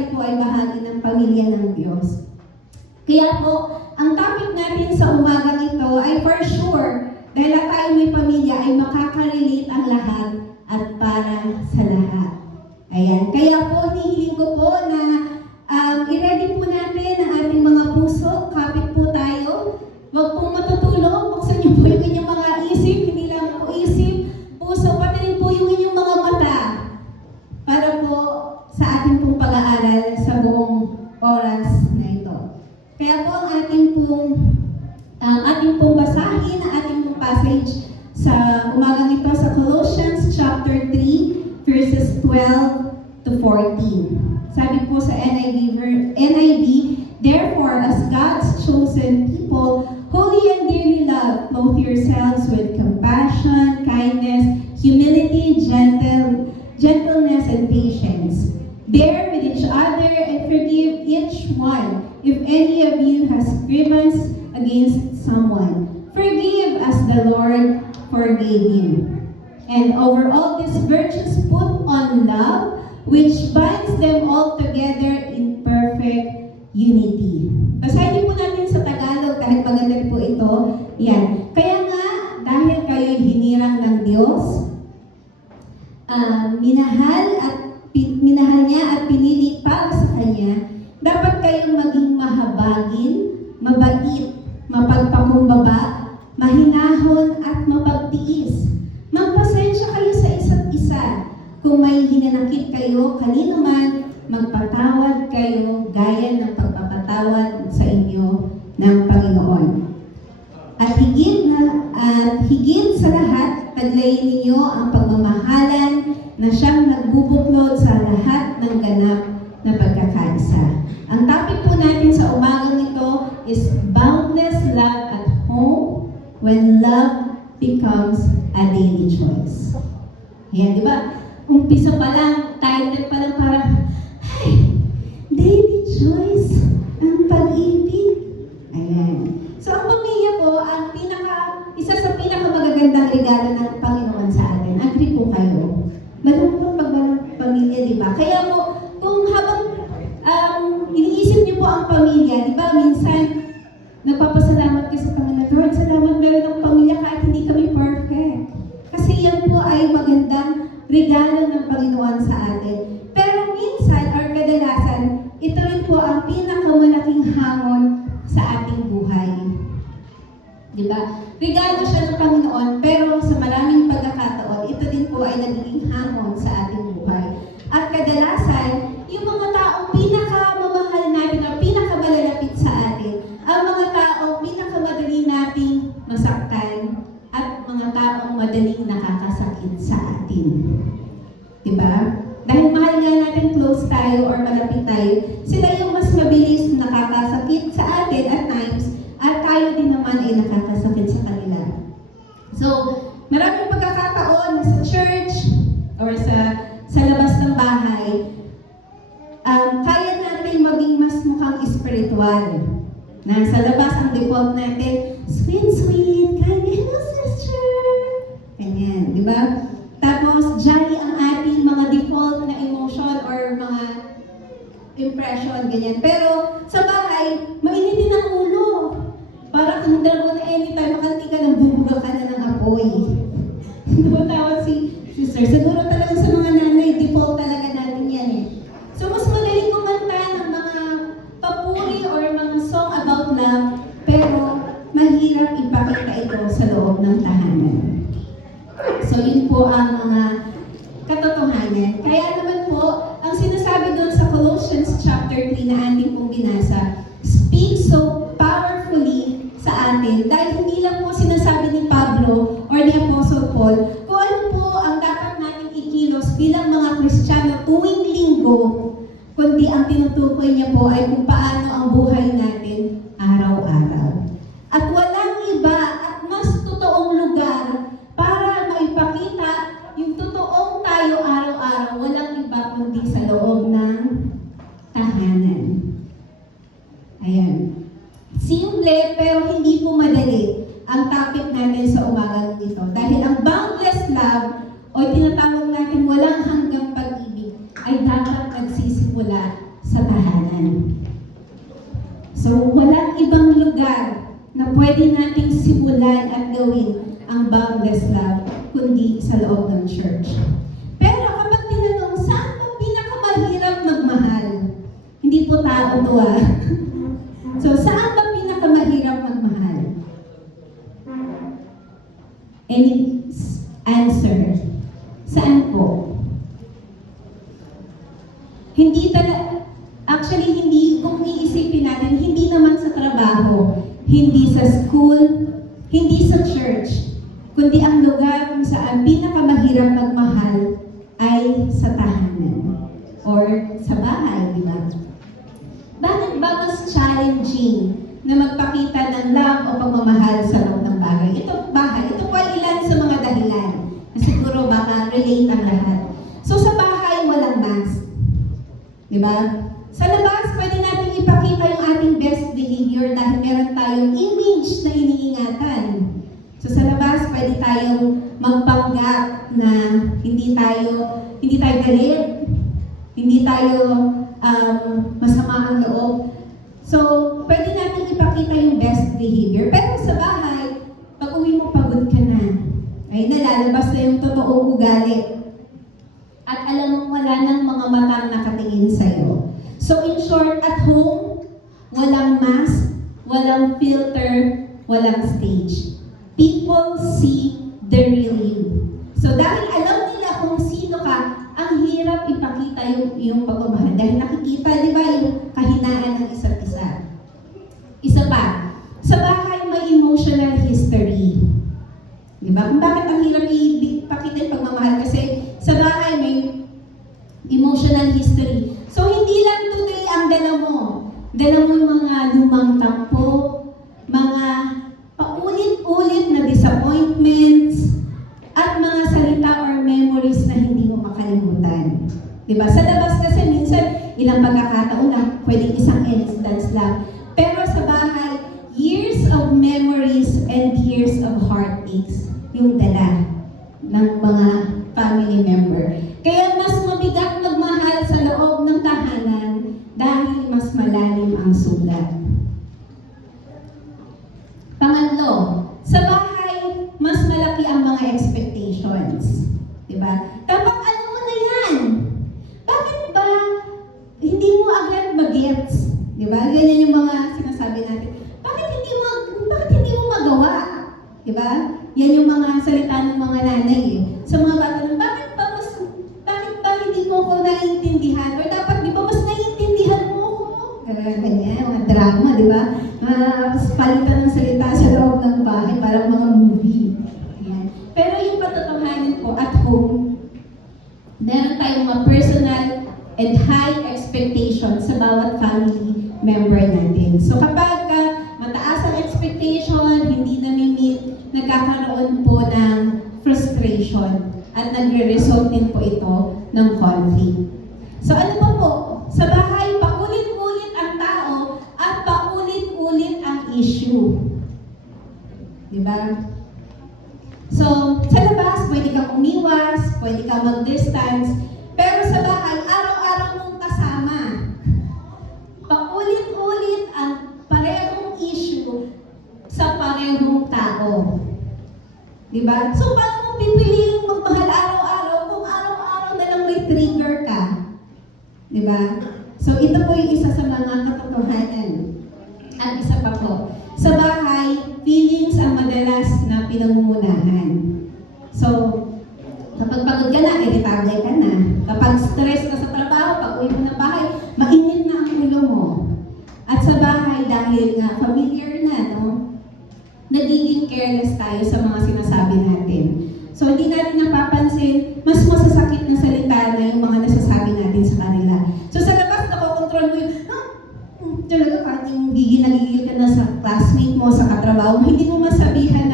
tayo po ay bahagi ng pamilya ng Diyos. Kaya po, ang topic natin sa umagang ito ay for sure, dahil na tayo may pamilya, ay makakarelate ang lahat at para sa lahat. Ayan. Kaya po, hinihiling ko po na i-ready po natin ang ating mga puso, kapit po tayo. Huwag pong matutulog, buksan niyo po yung inyong mga isip, hindi lang po isip, puso, pati rin po yung inyong mga mata para po sa ating pong pag-aaral sa buong oras na ito. Kaya po ang ating pong basahin, ang ating pong passage sa umagang ito sa Colossians chapter 3 verses 12 to 14. Sabi po sa NIV, therefore, as God's chosen people, holy and dearly loved, clothe yourselves with compassion, kindness, humility, gentleness, and patience. Bear with each other and forgive each one if any of you has grievance against someone. Forgive as the Lord forgave you. And over all these virtues put on love, which binds them all together in perfect unity. Basahin po natin sa Tagalog kahit maganda po ito. Yan. Kaya nga, dahil kayo'y hinirang ng Diyos, minahal niya at pinili para sa Kanya, dapat kayong maging mahabagin, mabait, mapagpakumbaba, mahinahon at mapagtiis. Magpasensya kayo sa isa't isa. Kung may hinanakit kayo, kanino man, magpatawad kayo gaya ng pagpapatawad sa inyo ng Panginoon. At higit sa lahat, taglayin ninyo ang pagmamahalan na siyang nagbubuklod sa lahat ng ganap na pagkakaisa. Ang topic po natin sa umagang ito is boundless love at home when love becomes a daily choice. Ayan, di ba? Umpisa pa lang, title pa lang parang, ay, daily choice ang pag-ibig. Ayan. So, ang pamilya po, isa sa pinakamagagandang regalo ng Panginoon sa atin. Agree po kayo. Malungkot pag walang pamilya, di ba? Kaya po, kung habang iniisip niyo po ang pamilya, di ba, minsan, nagpapasalamat kayo sa Panginoon. Lord, salamat meron ng pamilya kahit hindi kami perfect. Kasi yan po ay magandang regalo ng Panginoon sa atin. Pero minsan, or kadalasan, ito rin po ang pinakamalaking hamon sa ating buhay. Diba? Regalo siya ng Panginoon, pero sa maraming pagkakataon, ito din po ay nagiging hamon sa ating buhay. At kadalasan, yung mga taong pinakamamahal natin o pinakamalalapit sa atin, ang mga taong pinakamadali nating masaktan at mga taong madaling nakakasakit sa atin. Diba? Dahil mahal nga natin close tayo or malapit tayo, sila yung mas mabilis nakakasakit sa atin at times, at tayo din naman ay nakakasakit sa kanila. So, maraming pagkakataon na sa church or sa labas ng bahay, kaya natin maging mas mukhang espiritual. Na sa labas ang default natin, sweet, kind, hello sister. Ganyan, di ba? Tapos, jolly ang ating mga default na emotion or mga impression, ganyan. Pero, sa bahay, mainitin ang ulo. Para kung dragon na anytime, makanti ka ng bubuga ka na ng apoy. Tawag si sister. Siguro talaga sa mga nanay, default talaga natin yan eh. So, mas madaling kumanta ng mga papuri or mga song about love, pero mahirap ipakita ito sa loob ng tahanan. So, yun po ang mga katotohanan. Kaya naman po, ang sinasabi doon sa Colossians chapter 3 na ating pong binasa, speak so powerfully sa atin. Dahil hindi lang po sinasabi ni Pablo or ni Apostle Paul kung ano po ang dapat natin ikilos bilang mga Kristiyano tuwing linggo, kundi ang tinutukoy niya po ay kung paano ang buhay natin araw-araw. At walang iba at mas totoong lugar para maipakita yung totoong tayo araw-araw, walang iba kundi sa loob ng tahanan. Ayan. Simple pero hindi po madali ang topic natin sa umagang ito. Dahil ang boundless love o tinatawag natin walang hanggang pag-ibig ay dapat nagsisimula sa tahanan. So, walang ibang lugar na pwede nating simulan at gawin ang boundless love, kundi sa loob ng church. Pero kapag tinanong, saan ba pinakamahirap magmahal? Hindi po tao to ah. So, saan ba pinakamahirap magmahal? Any answer? Saan po? Hindi actually, hindi, kung iisipin natin, hindi naman sa trabaho, hindi sa school, hindi sa church, kundi ang lugar kung saan pinakamahirap magmahal ay sa tahanan or sa bahay, di ba? Bakit ba mas challenging na magpakita ng love o pagmamahal sa loob ng bahay? Ito po ay ilan sa mga dahilan na siguro baka relate ang lahat. So sa bahay, walang mask. Di ba? Sa labas, pwede natin ipakita yung ating best behavior dahil meron tayong image na iniingatan. So sa labas, pwede tayong magpanggap na hindi tayo galit, hindi tayo masama ang loob. So, pwede natin ipakita yung best behavior. Pero sa bahay, pag uwi mo, pagod ka na. Ay, nalalabas na yung totoong ugali. At alam mong wala ng mga matang nakatingin sa'yo. So, in short, at home, walang mask, walang filter, walang stage. People see the real you. So, dahil alam nila kung sino ka, ang hirap ipakita yung pagmamahal. Dahil nakikita, di ba, yung kahinaan ng isa't isa. Isa pa, sa bahay may emotional history. Di ba? Kung bakit ang hirap ipakita yung pagmamahal? Kasi sa bahay may emotional history. So, hindi lang today ang dala mo. Dala mo yung mga lumang tampo, mga paulit-ulit na disappointments, at mga salita or memories na hindi mo makalimutan. Diba? Sa labas kasi minsan, ilang pagkakataon lang, pwedeng isang instance lang. Pero sa bahay, years of memories and years of heartaches yung dala ng mga family member. Kaya mas mabigat magmahal sa loob ng tahanan dahil mas malalim ang sugat. Pangatlo, sa bahay, mas malaki ang mga expectations. Diba? Dapat alam mo na yan. Bakit ba hindi mo agad mag-gets? Diba? Ganyan yung mga sinasabi natin. Bakit hindi mo magawa? Diba? Yan yung mga salita ng mga nanay eh. Sa mga bata, bakit ba hindi mo ko naiintindihan? Or dapat, di ba, mas naiintindihan mo ko? Ganyan, mga drama, di ba? Palitan ng salita sa loob ng bahay, parang mga movie. Yan. Pero yung patotohanan po, at home, meron tayong mga personal and high expectations sa bawat family member natin. So kapag mataas ang expectation, hindi na-meet, nagkakaroon po ng frustration at nagre-result din po ito ng conflict. So ano pa po? Sa bahay, paulit-ulit ang tao at paulit-ulit ang issue. Diba? So, sa labas, pwede kang umiwas, pwede kang mag-distance, pero sa bahay, araw-araw mong kasama. Paulit-ulit ang parehong issue sa parehong tao. Diba? So, paano mo pipiliin magmahal araw-araw kung araw-araw na lang may trigger ka? Diba? So, ito po yung isa sa mga katotohanan. At isa pa po, sa bahay, feelings ang madalas na pinangungunahan. So, kapag pagod ka na, irritable ka na. Kapag stress ka sa trabaho, pag uwi mo ng bahay, mainit na ang ulo mo. At sa bahay, dahil nga familiar na, no? Nagiging careless tayo sa mga sinasabi natin. So, hindi natin napapansin, mas masasakit na salita na yung mga nasasabi natin sa kanila. So, sa labas, nakokontrol mo yung, talaga kahit yung gigil ka na sa classmate mo, sa katrabaho mo, hindi mo masabihan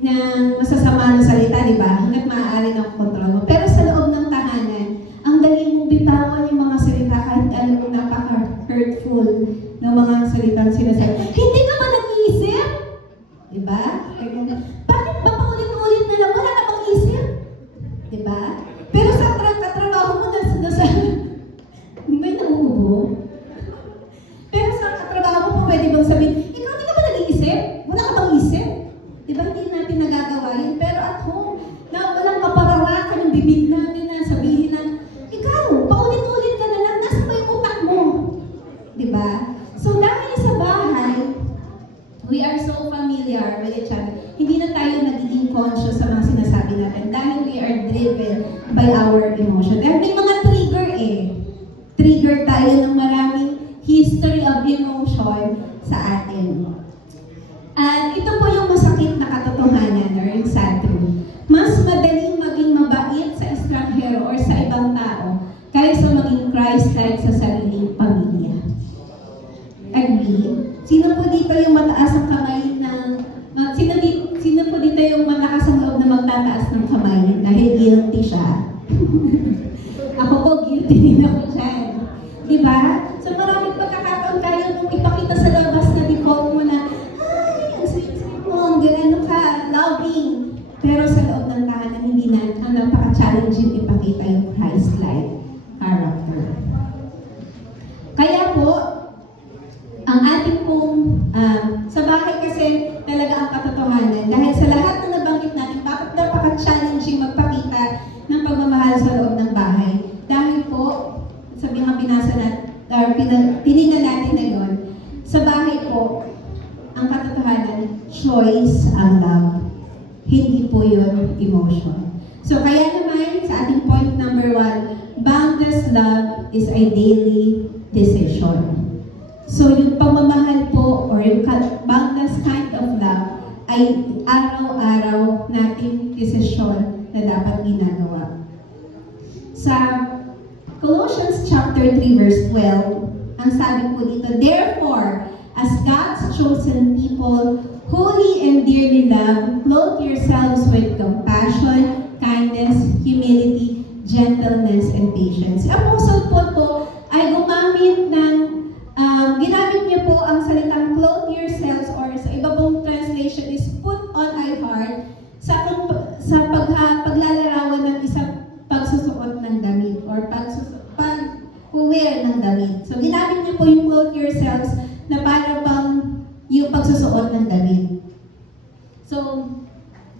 na masasama na salita, di ba? Hanggat maaari na kontrol mo. Pero sa loob ng tahanan, ang dali mong bitawan yung mga salita kahit alam mo napaka-hurtful ng mga salitang sinasabi. Hindi ka ba nag-iisip? Di ba? Bakit ba paulit-ulit na lang? Wala ka bang isip? Di ba? Pero sa katrabaho mo, may nauubo. ba? So dahil sa bahay, we are so familiar with each other. Hindi na tayo nagiging conscious sa mga sinasabi natin dahil we are driven by our emotion. Dahil may mga trigger eh. Trigger tayo ng maraming history of emotion sa atin. At ito po yung masakit na katotohanan or yung sad truth. Mas madaling maging mabait sa estranghero or sa ibang tao kaysa maging Christ-like sa sariling pamilya. Agree? Sino po dito yung mataas ang kamay sino po dito yung malakas ang loob na magtataas ng kamay dahil guilty siya? Ako po, guilty din ako dyan. Diba? So maraming pagkakataon tayo nung ipakita sa labas na default mo na, ay, ang sweet-sweet mo, ang gano'n ka, loving. Pero sa loob ng tahanan, hindi na, ang napaka-challenging ipakita yung Christ-like character. Kaya po, ang ating pong, sa bahay kasi talaga ang katotohanan. Dahil sa lahat na nabanggit natin, bakit napaka-challenging magpakita ng pagmamahal sa loob ng bahay? Dahil po, sabi nga binasa natin, or tinignan natin ngayon, sa bahay po, ang katotohanan, choice ang love. Hindi po yun emotion. So kaya naman, sa ating point number 1, boundless love is a daily decision. So yung pagmamahal po or yung boundless kind of love ay araw-araw nating desisyon na dapat ginagawa. Sa Colossians chapter 3 verse 12, ang sabi po dito, therefore, as God's chosen people, holy and dearly loved, clothe yourselves with compassion, kindness, humility, gentleness, and patience. Si Apostle Paul po ay gumamit ng ginamit niyo po ang salitang clothe yourselves or sa iba pong translation is put on a heart sa paglalarawan ng isang pagsusuot ng damit or pag-wear ng damit. So ginamit niyo po yung clothe yourselves na para bang yung pagsusuot ng damit. So,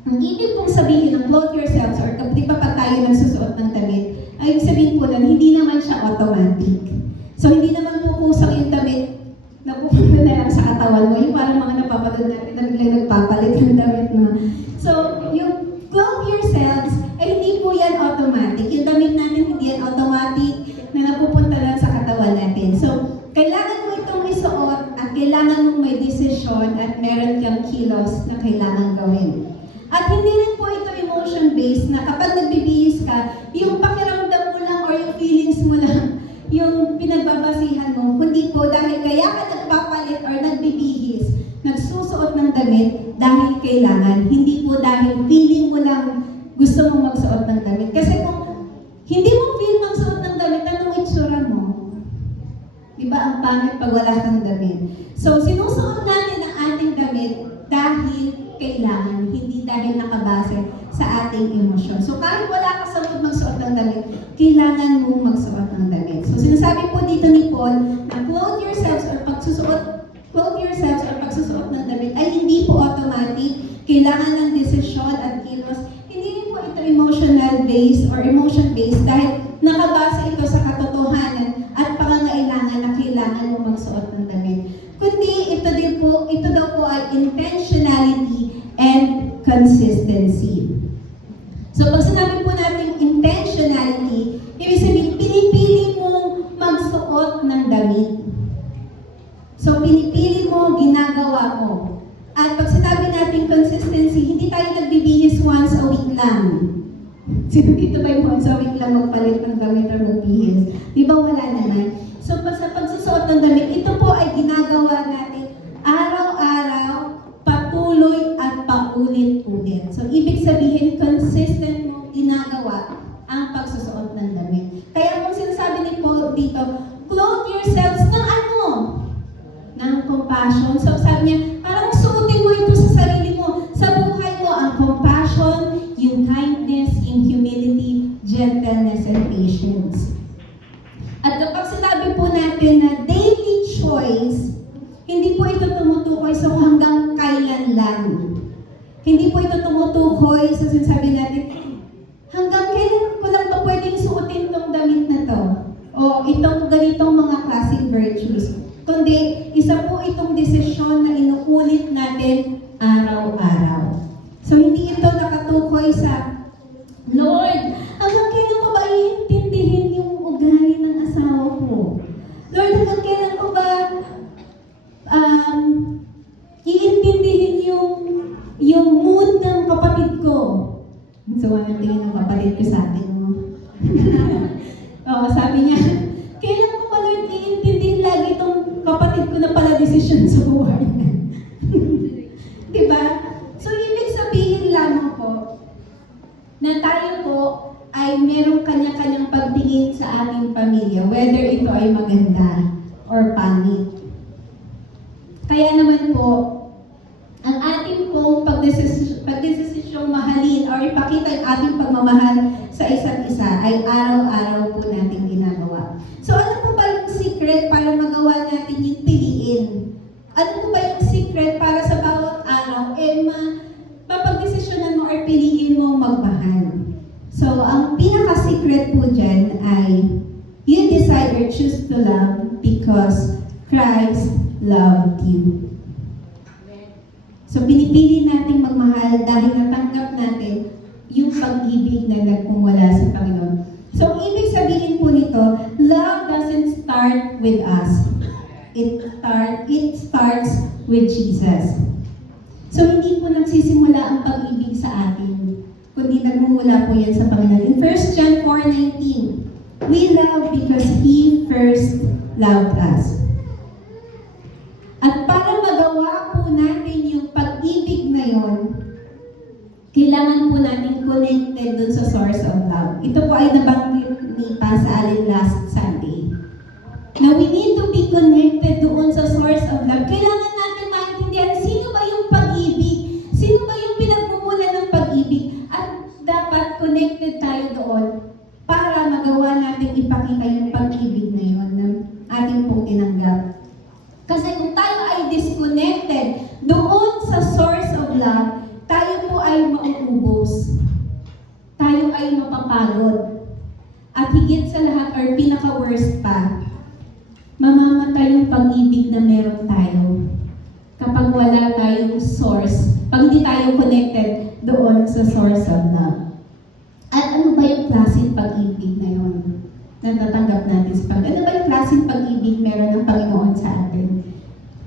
ang ibig pong sabihin ng clothe yourselves or kapag pa tayo nagsusuot ng damit, ay sabihin po na hindi naman siya automatic. So, hindi naman pukusang yung damit na pupunta na lang sa katawan mo. Yung parang mga napapanood natin na biglang nagpapalit ng damit na. So, yung clothe yourselves, ay hindi po yan automatic. Yung damit natin hindi yan automatic na napupunta lang sa katawan natin. So, kailangan mo itong isuot at kailangan mong may desisyon at meron kang kilos na kailangan gawin. At hindi rin po ito emotion-based na kapag nagbibihis ka, yung pakiramdam mo lang or yung feelings mo lang yung pinagbabasihan mo, kundi po dahil kaya ka nagpapalit or nagbibihis, nagsusuot ng damit dahil kailangan, hindi po dahil feeling mo lang gusto mong magsuot ng damit. Kasi kung hindi mo feel magsuot ng damit, anong itsura mo? Diba ang pangit pag wala kang damit? So sinusuot natin ang ating damit dahil kailangan, hindi dahil nakabase sa ating emosyon. So kahit wala ka sa mood magsuot ng damit, kailangan mong magsuot ng damit. So sinasabi po dito ni Paul na clothe yourselves or pagsusuot ng damit ay hindi po automatic. Kailangan ng desisyon at kilos. Hindi rin po ito emotional based or emotion based dahil nakabase ito sa katotohanan at pangangailangan na kailangan mo magsuot ng damit. Kundi ito daw po ay intentionality and consistency. So pag sinabi po natin intentionality, ibig sabihin pinipili mong magsuot ng damit. So pinipili mo, ginagawa mo. At pag sinabi natin consistency, hindi tayo nagbibihis once a week lang. Sino dito ba yung once a week lang magpalit ng damit or magbihis? Di ba wala naman? So sa pagsusuot ng damit, ito po ay ginagawa natin araw-araw, patuloy at paulit-ulit. So ibig sabihin, consistent mong ginagawa ang pagsusuot ng damit. Kaya kung sinasabi ni Paul dito, clothe yourselves ng ano? Ng compassion. So sabi niya, parang suotin mo ito sa sarili mo, sa buhay mo, ang compassion, yung kindness, yung humility, gentleness, and patience. At kapag sinabi po natin na daily choice, hindi po ito tumutukoy sa hanggang kailan lang. Hindi po ito tumutukoy sa sinasabi natin, hanggang kailan ko lang ba pwedeng suotin itong damit na to? O itong ganitong mga classic virtues. kundi isa po itong desisyon na inuulit natin araw-araw. So hindi ito nakatukoy sa, Lord, hanggang kailan ko ba iintindihin yung ugali ng asawa ko? Lord, hanggang kailan ko ba iintindihin yung mood ng kapatid ko? So, anong tingin ng kapatid ko sa akin, no? Sabi niya, kailan ko ba Lord iintindihin lagi itong kapatid ko na pala desisyon sa buhay? Diba? So, ibig sabihin lamang po, na tayo po ay merong kanya-kanyang pagtingin sa ating pamilya, whether ito ay maganda or pangit. Kaya naman po, ang ating pong pagdesisyong mahalin or ipakita ang ating pagmamahal sa isa't isa ay araw-araw po natin ginagawa. So ano po ba yung secret para magawa natin yung piliin? Ano po ba yung secret para sa bawat araw mapagdesisyonan mo or piliin mo magmahal? So ang pinaka-secret po dyan ay you decide or choose to love because Christ loved you. So, pinipili natin magmahal dahil natanggap natin yung pag-ibig na nagmumula sa Panginoon. So, ibig sabihin po nito, love doesn't start with us. It starts with Jesus. So, hindi po nagsisimula ang pag-ibig sa atin, kundi nagmumula po yan sa Panginoon. In 1 John 4:19, we love because He first loved us. At para magawa po natin yung pag-ibig na yon, kailangan po natin connected dun sa source of love. Ito po ay nabanggit ni Pastor Allen last Sunday. Now, we need to be connected doon sa source of love. Kailangan natin maintindihan sino ba yung pag-ibig, sino ba yung pinagmumula ng pag-ibig, at dapat connected tayo doon para magawa natin ipakita yung pag-ibig na yon na ating pong tinanggap. Kasi kung tayo ay disconnected doon sa source of love, tayo po ay mauubos. Tayo ay mapapagod. At higit sa lahat, or pinaka-worst pa, mamamatay yung pag-ibig na meron tayo kapag wala tayong source, pag hindi tayo connected doon sa source of love. At ano ba yung klaseng pag-ibig na yun na natatanggap natin sa Panginoon? Ano ba yung klaseng pag-ibig meron ng Panginoon sa atin?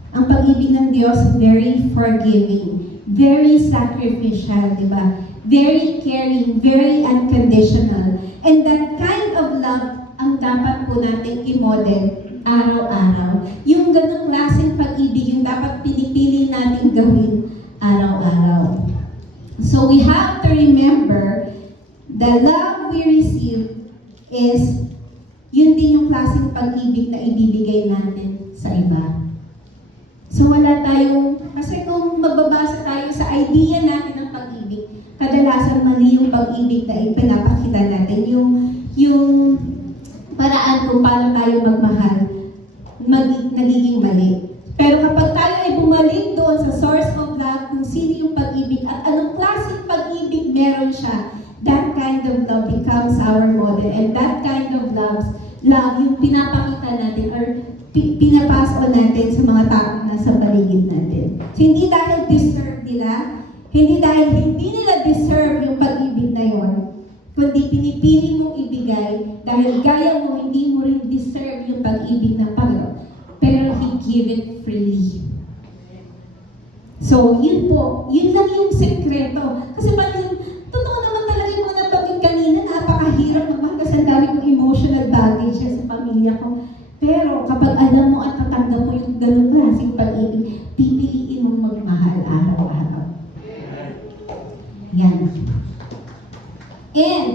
Ang pag-ibig ng Diyos, very forgiving, very sacrificial, di ba? Very caring, very unconditional. And that kind of love ang dapat po natin i-model araw-araw. Yung ganong klaseng pag-ibig, yung dapat pinipili natin gawin araw-araw. So we have to remember the love we receive is yun din yung klaseng pag-ibig na ibibigay natin sa iba. So wala tayong, kasi kung magbabasa tayo sa idea natin ng pag-ibig, kadalasan mali yung pag-ibig na ipinapakita natin, yung paraan kung paano tayo magmahal, nagiging mali. Pero kapag tayo ay bumalik doon sa source of love, kung sino yung pag-ibig at anong klaseng pag-ibig meron siya, that kind of love becomes our model. And that kind of love yung pinapakita natin or pinapaso natin sa mga tao na sa paligid natin. So, hindi dahil deserve nila, hindi dahil hindi nila deserve yung pag-ibig na yon, kundi pinipili mong ibigay dahil gaya mo, hindi mo rin deserve yung pag-ibig ng Panginoon. Pero He give it freely. So, yun po. Yun lang yung sekreto. Kasi parang, totoo naman talaga yung mga nabanggit kanina, napakahirap naman kasi ang dami kong emotional baggage sa pamilya ko. Pero kapag alam mo at tatanggap mo yung ganong klaseng pag-ibig, pipiliin mong magmahal araw-araw. Yan. And,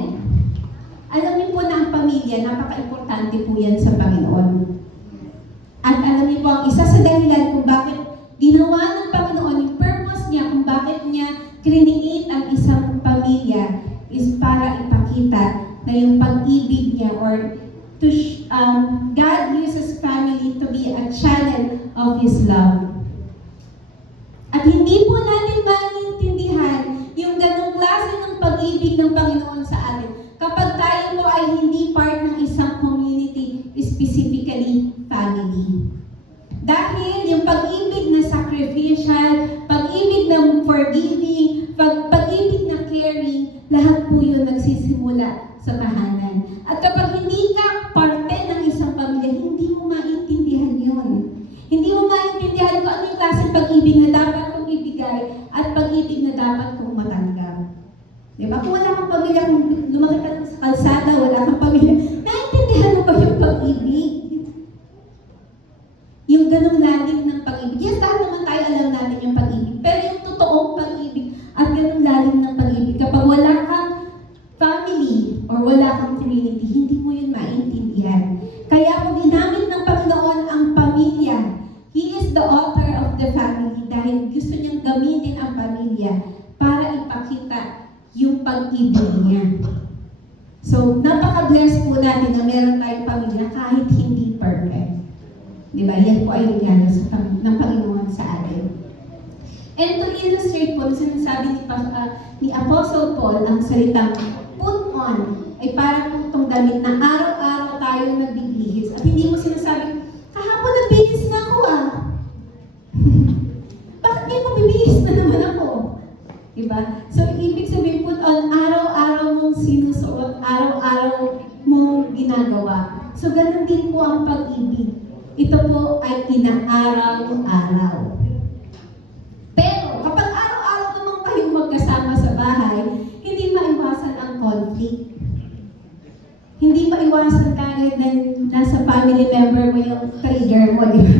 alam niyo po na ang pamilya, napaka-importante po yan sa Panginoon. At alam niyo po, ang isa sa dahilan kung bakit ginawa ng Panginoon yung purpose niya, kung bakit niya create ang isang pamilya, is para ipakita na yung pag-ibig niya or God uses family to be a channel of His love. At hindi po natin maintindihan yung ganong klase ng pag-ibig ng Panginoon sa atin kapag tayo po ay hindi part ng isang community, specifically family. Dahil yung pag-ibig na sacrificial, pag-ibig na forgiving, pag-ibig na caring, lahat po yun nagsisimula sa tahanan. At kapag hindi ka parte ng isang pamilya, hindi mo maintindihan yun. Hindi mo maintindihan kung ano yung klaseng pag-ibig na dapat kong ibigay at pag-ibig na dapat kong matanggap. Diba? Kung wala kang pamilya, kung lumaki ka sa kalsada, wala kang pamilya, naintindihan mo ba yung pag-ibig? Yung ganong lalim ng pag-ibig. Yes, lahat naman tayo alam natin yung pag-ibig. Pero yung totoong pag-ibig at ganong lalim ng pag-ibig, kapag wala kang family or wala kang community, hindi mo yun maintindihan. Kaya kung ginamit ng Panginoon ang pamilya, He is the author of the family dahil gusto niyang gamitin ang pamilya para ipakita yung pag-ibig niya. So, napaka-blessed po natin na meron tayong pamilya kahit hindi perfect. Diba? Yan po ay regalo ng Panginoon sa atin. And to illustrate po, sinasabi ni Apostle Paul, ang salitang put on ay parang po itong damit na araw-araw tayo nagbibihis. At hindi mo sinasabi, kahapon nagbihis na ako Bakit di mo bibihis na naman ako? Diba? So, ibig sabihin, put on, araw-araw mong sinusuot, araw-araw mong ginagawa. So, ganun din po ang pag-ibig. Ito po ay inaaraw-araw. Pero, kapag araw-araw naman kayong magkasama sa bahay, hindi maiwasan ang conflict. Hindi maiwasan kahit na nasa family member mo yung trigger mo, di ba?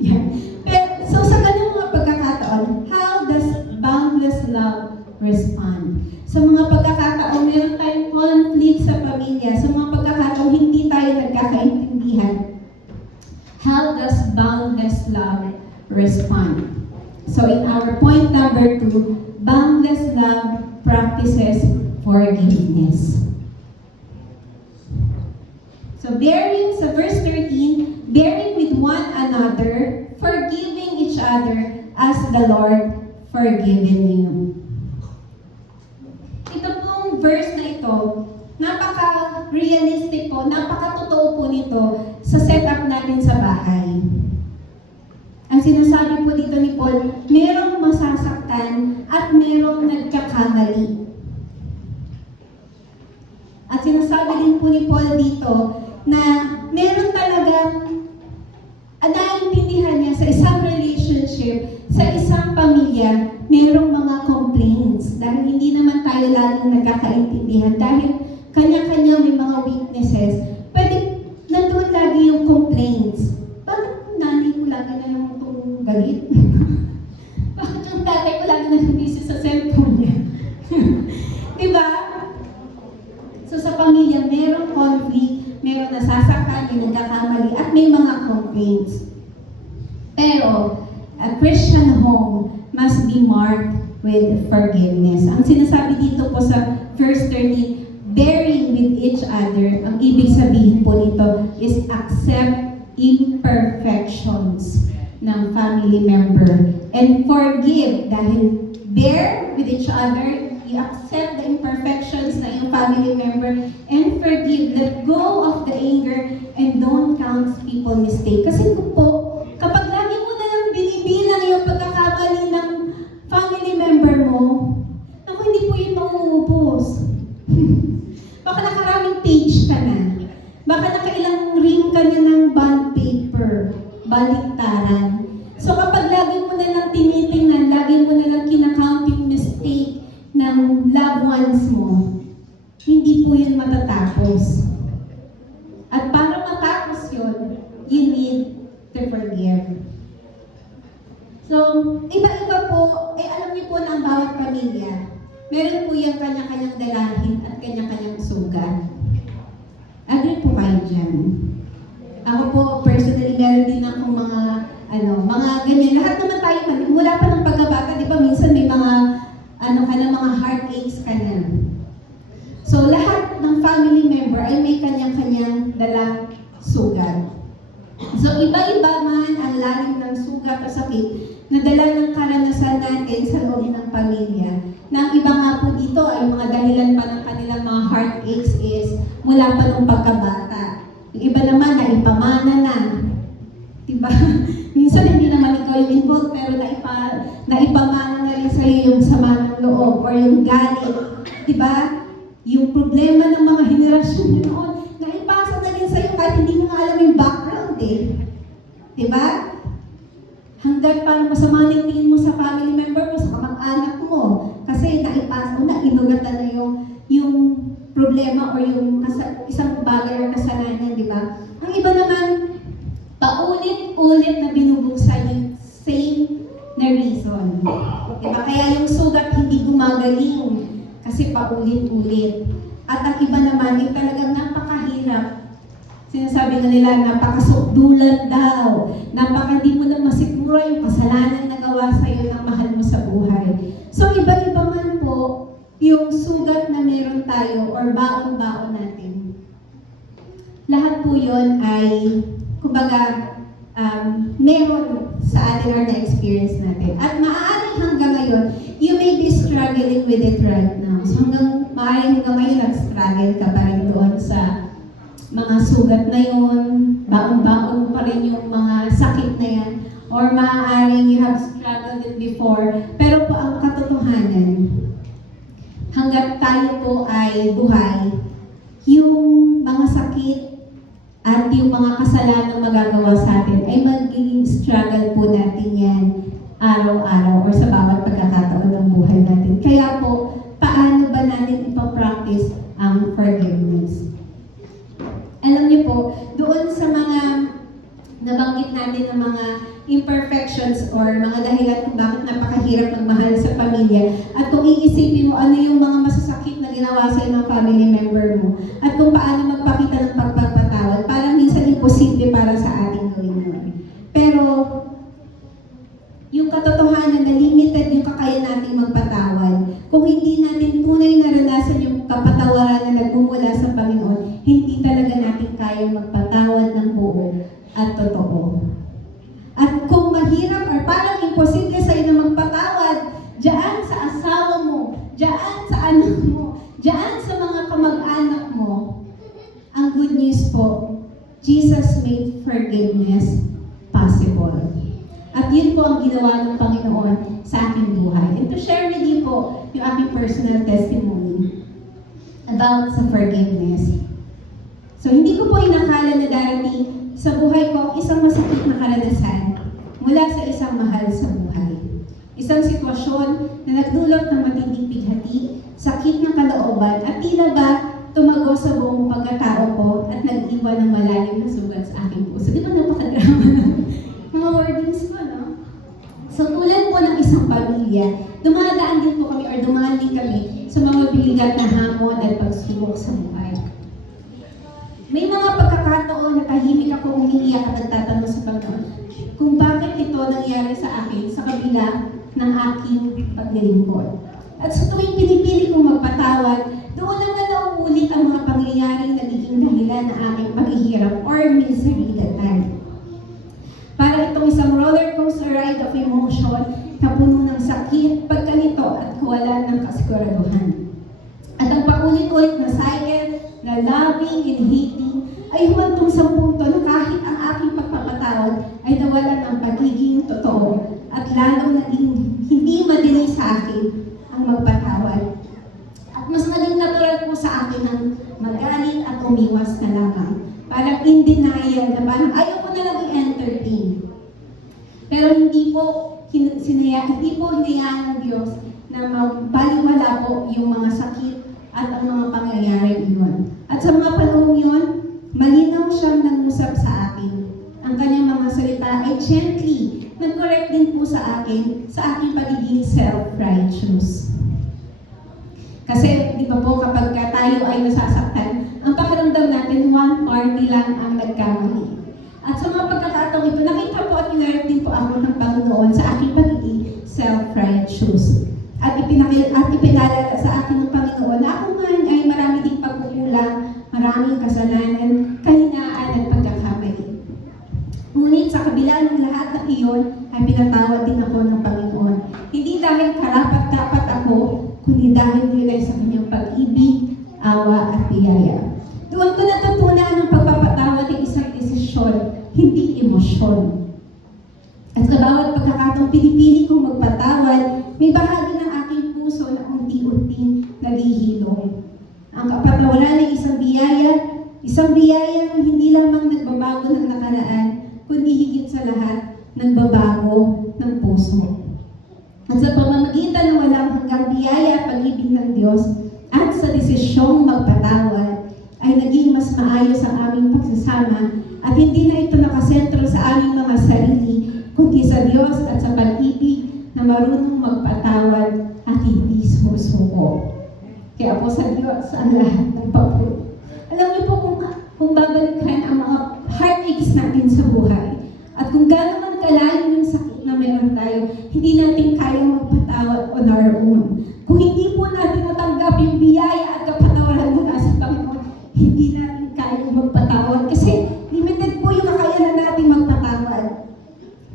Yan. Pero, so, sa ganung mga pagkakataon, how does boundless love respond? Sa mga pagkakataon, meron tayong conflict sa pamilya. Sa mga pagkakataon, hindi tayo nagkakaintindihan. How does boundless love respond? So in our point number 2, boundless love practices forgiveness. So bearing, sa verse 13, bearing with one another, forgiving each other as the Lord forgiven you. Ito pong verse na ito, napaka-realistic po, napaka-totoo po nito sa setup natin sa bahay. Ang sinasabi po dito ni Paul, merong masasaktan at merong nagkakamali. At sinasabi din po ni Paul dito na meron talagang naiintindihan niya sa isang relationship, sa isang pamilya, merong mga complaints. Dahil hindi naman tayo laging nagkakaintindihan. Dahil kanya-kanya may mga weaknesses. Pwede, nandun lagi yung complaints. Bakit nanay ko lagi na lang itong galit? Bakit yung tatay ko lagi na lang busy sa cellphone niya? Diba? So sa pamilya, merong conflict, merong nasasaktan, may nagkakamali, at may mga complaints. Pero, a Christian home must be marked with forgiveness. Ang sinasabi dito po sa verse 13, bearing with each other, ang ibig sabihin po nito is accept imperfections ng family member and forgive. Dahil bear with each other, you accept the imperfections na yung family member and forgive. Let go of the anger and don't count people mistake. Kasi po, kapag lagi mo na lang binibilang yung pagkakamali ng family member mo, ako hindi po yun mauubos. Baka nakaraming page ka na. Baka nakailang ring ka na ng bond paper, baliktaran. So kapag lagi mo na lang tinitingnan, lagi mo na lang kina-counting mistake ng loved ones mo, hindi po yun matatapos. At para matapos yun, you need to forgive. So, iba-iba po, alam niyo po na ang bawat pamilya, meron po yung kanya-kanyang dalahin at kanya-kanyang sugat. Agree po kayo dyan. Ako po, personally, meron din akong mga ganyan. Lahat naman tayo, mula pa ng pagkabata, di ba, minsan may mga, mga heartaches ka na. So, lahat ng family member ay may kanya-kanyang dalang sugat. So, iba-iba man ang lalim ng sugat o sakit na dala ng karanasan natin sa loob ng pamilya. Na ang iba nga po dito ay mga dahilan pa ng kanilang mga heartaches is mula pa nung pagkabata. Yung iba naman na ipamana na. Diba? ba? Minsan hindi naman ikaw yung involved, pero naipamana na rin sa'yo yung sama ng loob or yung galit. Di ba? Yung problema ng mga henerasyon nyo noon, naipasa na rin sa'yo kahit hindi mo nga alam yung background eh. Di ba? Hanggang parang masama na yung tingin mo sa family member mo, sa kamag-anak mo. Kasi naipasa mo na, inugatan na yung problema o yung isang bagay o kasalanan, di ba? Ang iba naman, paulit-ulit na binubuksan yung same na reason. Diba? Kaya yung sugat hindi gumagaling kasi paulit-ulit. At ang iba naman ay talagang napakahirap. Sinasabi nga nila, napakasukdulan daw. Hindi mo na masigura yung kasalanan na gawa sa'yo ng mahal mo sa buhay. So iba-iba man po yung sugat na meron tayo or baon-baon natin. Lahat po yun ay, kumbaga, meron sa atin or na-experience natin. At maaaring hanggang ngayon, you may be struggling with it right now. So maaaring hanggang ngayon, nag-struggle ka pa rin doon sa mga sugat na yun, baon-baon pa rin yung mga sakit na yan, or maaaring you have struggled it before. Pero po ang katotohanan, hanggat tayo po ay buhay, yung mga sakit at yung mga kasalanan magagawa sa atin ay magiging struggle po natin yan araw-araw or sa bawat pagkakataon ng buhay natin. Kaya po, paano ba natin ipapractice ang forgiveness? Alam niyo po, doon sa mga nabanggit natin ng mga imperfections or mga dahilan kung bakit napakahirap magmahal sa pamilya, at kung iisipin mo ano yung mga masasakit na ginawa sa ng family member mo, at kung paano magpakita ng pagpapatawad, parang minsan imposible para sa ating gawin yun. Pero, yung katotohanan na limited yung kakayahan natin magpatawad, kung hindi natin tunay naranasan yung kapatawaran na nagmumula sa Panginoon, hindi talaga natin kaya magpatawad ng buo at totoo. At kung mahirap or parang imposible sa'yo na magpatawad, diyan sa asawa mo, diyan sa anak mo, diyan sa mga kamag-anak mo, ang good news po, Jesus made forgiveness possible. At yun po ang ginawa ng Panginoon sa aking buhay. And to share with you po yung aking personal testimony about sa forgiveness. So hindi ko po inakala na darating sa buhay ko isang masakit na karanasan mula sa isang mahal sa buhay. Isang sitwasyon na nagdulot ng matinding pighati, sakit ng kalooban, at tila ba tumago sa buong pagkatao ko at nag-iwan ng malalim na sugat sa aking puso. Di ba napakadrama ng mga wordings ko, no? So tulad po ng isang pamilya, dumadaan din po kami or dumaan din kami sa mga bigat na hamon at pagsubok sa buhay. May mga pagkakataon na tahimik ako umiiyak at nagtatanong sa Panginoon kung bakit ito nangyari sa akin sa kabila ng aking paglilingkod. At sa tuwing pinipili kong magpatawad, doon naman nauulit ang mga pangyayaring nagiging dahilan ng aking paghihirap or misery that time. Para itong isang roller coaster ride of emotion na puno ng sakit, pagkalito at kawalan ng kasiguraduhan. At ang paulit-ulit na cycle na loving and hating ay humantong sa punto na kahit ang aking pagpapatawad ay nawalan ng pagiging totoo at lalong naging hindi madali sa akin ang magpatawad. At mas naging natural po sa akin ang magalit at umiwas na lamang. Parang in denial na parang ayaw ko na lang i-entertain. Pero hindi po hinayaan ng Diyos na magbaliwala po yung mga sakit at ang mga pangyayari iyon. At sa mga panahon yun, malinaw siyang nangusap sa akin. Ang kanyang mga salita ay gently nag-correct din po sa akin sa aking pagiging self-righteous. Kasi, di ba po, kapag tayo ay nasasaktan, ang pakiramdam natin, one party lang ang nagkamali. At sa mga pagkakataong ito, nakita po at inarap din po ako ng Panginoon sa aking pagiging self-righteous. At ipinalala sa akin ng Panginoon na ako man ay marami ding pagkukulang, maraming kasalanan, kahinaan at pagkakamali. Ngunit sa kabila ng lahat ng iyon, ay pinatawad din ako ng Panginoon. Hindi dahil karapat-dapat ako, kundi dahil nilay sa kanyang pag-ibig, awa at biyaya. Doon ko natutunan ang pagpapatawad ay isang desisyon, hindi emosyon. nang pinipili kong magpatawad, may bahagi ng aking puso na unti-unting naghihilom. Ang kapatawaran ay isang biyayang hindi lamang nagbabago ng nakaraan, kundi higit sa lahat, nagbabago ng puso. At sa pamamagitan ng walang hanggang biyaya at pag-ibig ng Diyos, at sa desisyong magpatawad, ay naging mas maayos ang aming pagsasama at hindi na ito nakasentro sa aming mga sarili, kundi sa Diyos at sa pag-ibig na marunong magpatawad at hindi sumusuko. Kaya po sa Diyos ang lahat ng papuri. Alam niyo po kung babalikan ang mga heartaches natin sa buhay at kung gaano man kalalim yung sakit na meron tayo, hindi natin kayang magpatawad on our own. Kung hindi po natin natanggap yung biyaya at kapatawaran mula sa Panginoon, hindi natin kayang magpatawad kasi limited po yung kakayanan natin magpatawad.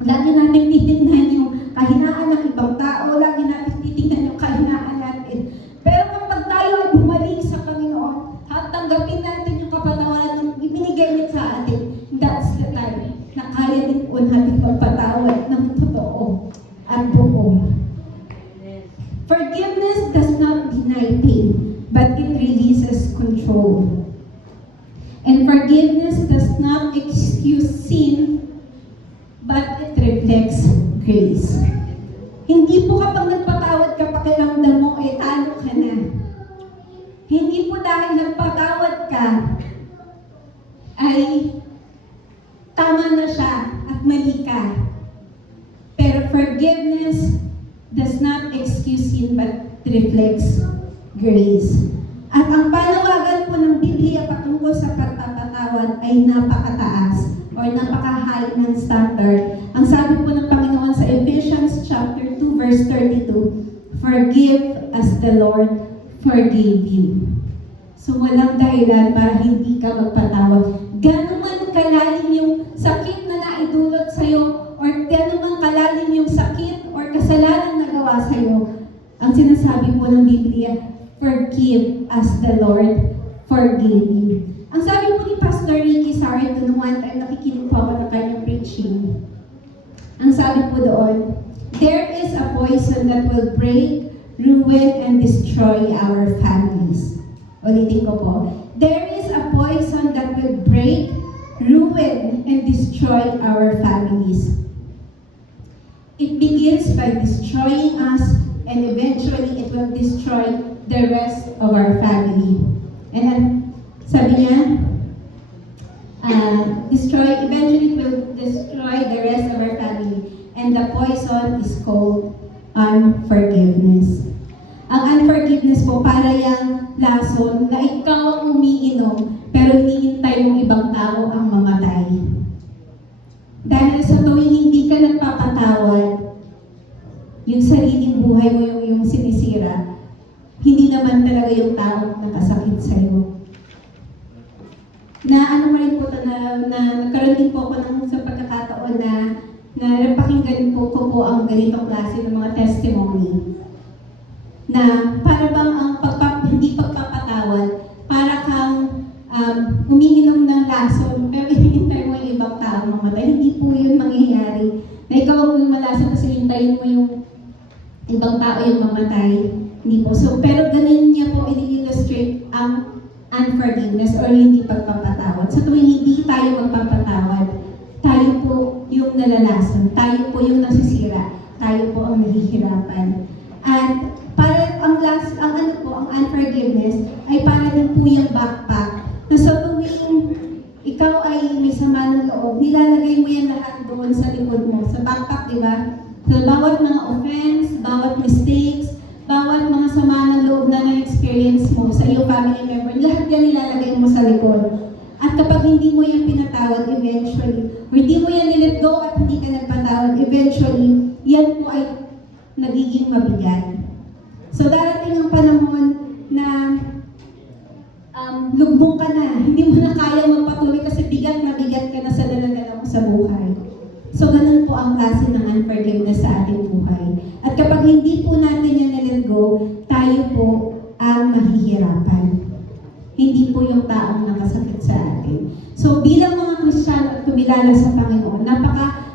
Lagi natin titignan yung kahinaan ng ibang tao, lagi natin titignan yung kahinaan natin. Pero kapag tayo ay bumalik sa Panginoon at tanggapin natin yung kapatawaran ng ibinigay niya sa atin, that's the time na kaya din po natin magpatawad ng totoo at buo. Forgiveness does not deny pain, but it releases control. And forgiveness does not excuse sin, but it reflects grace. Hindi po kapag nagpatawad ka, pakiramdam mo, talo ka na. Hindi po dahil nagpatawad ka, ay tama na siya at mali ka. Pero forgiveness does not excuse sin, but reflects grace. At ang panawagan po ng Biblia patungkol sa pagpapatawad ay napakataas or napaka-high ng standard. Ang sabi po ng Panginoon sa Ephesians chapter 2 verse 32, "Forgive as the Lord forgave you." So walang dahilan para hindi ka magpatawad. Gano'n man kalalim yung sakit na naidulot sa'yo or gano'n man kalalim yung sakit or kasalanan na gawa sa'yo, ang sinasabi po ng Biblia, forgive as the Lord forgave you. Ang sabi po ni Pastor Ricky Sarito nung one time nakikinig po ako ng kanyang preaching, ang sabi po doon, there is a poison that will break, ruin, and destroy our families. Ulitin ko po. There is a poison that will break, ruin, and destroy our families. It begins by destroying us, and eventually it will destroy the rest of our family. And then, sabi niya, eventually it will destroy the rest of our family. And the poison is called unforgiveness. Ang unforgiveness po, para yung lason na ikaw ang umiinom, pero hinihintay yung ibang tao ang mamatay. Dahil sa tuwing hindi ka nagpapatawad, yung sariling buhay mo yung sinisira, hindi naman talaga yung tao nakasakit sa'yo. Na ano mo rin po na nagkaroon din po ako sa pagkakataon na napakinggan ko ang ganitong klase ng mga testimony. Na para bang ang hindi pagpapatawad, para kang umiinom ng lason, pero hinihintay mo yung ibang tao mamatay. Hindi po yun mangyayari. Na ikaw ang lumalason kasi hintayin mo yung ibang tao yung mamatay. Hindi po. So, pero ganun niya po i-illustrate ang unforgiveness or hindi pagpapatawad. So, tuwing hindi tayo magpapatawad, tayo po yung nalalason, tayo po yung nasisira, tayo po ang nahihirapan. At para ang unforgiveness ay para din po yung backpack na sa tuwing ikaw ay may sama ng loob, nilalagay mo yan lahat doon sa likod mo, sa backpack, di ba? So, bawat mga offense, bawat mistakes, bawat mga sama ng loob na na-experience mo sa iyong family member, lahat yan nilalagay mo sa likod. At kapag hindi mo yan pinatawad eventually, or hindi mo yan nilet go at hindi ka nagpatawad eventually, yan po ay nagiging mabigat. So darating ang panahon na lugbong ka na, hindi mo na kaya magpatuloy kasi bigat na sa dala-dala mo sa buhay. So ganun po ang klase ng unforgiveness sa ating buhay. At kapag hindi po natin yan nilet go, tayo po ang mahihirapan. Hindi po yung taong nakasakit sa atin. So bilang mga Kristiyano at kumilala sa Panginoon,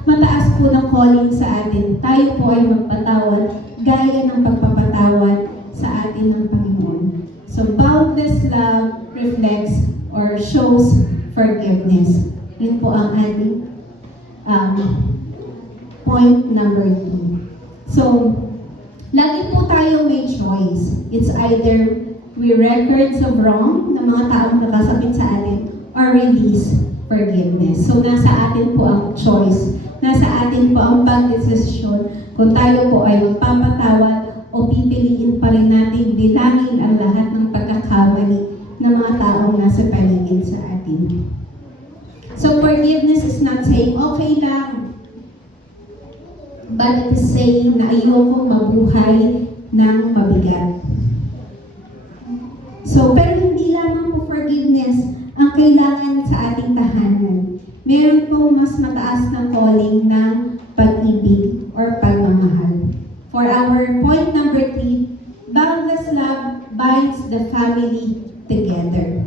mataas po po ng calling sa atin, tayo po ay magpatawad gaya ng pagpapatawad sa atin ng Panginoon. So, boundless love reflects or shows forgiveness. Yun po ang ating point number 2. So, lagi po tayo may choice. It's either we records of wrong ng mga taong nakasakit sa atin or release forgiveness. So, nasa atin po ang choice. Nasa atin po ang pagdesisyon kung tayo po ay magpapatawad o pipiliin pa rin natin bilangin ang lahat ng pagkakamali ng mga taong nasa paligid sa atin. So, forgiveness is not saying, okay lang. But it is saying na ayokong mabuhay ng mabigat. So, pero hindi lamang po forgiveness ang kailangan sa ating tahanan. Meron pong mas mataas na calling ng pag-ibig or pagmamahal. For our point number 3, boundless love binds the family together.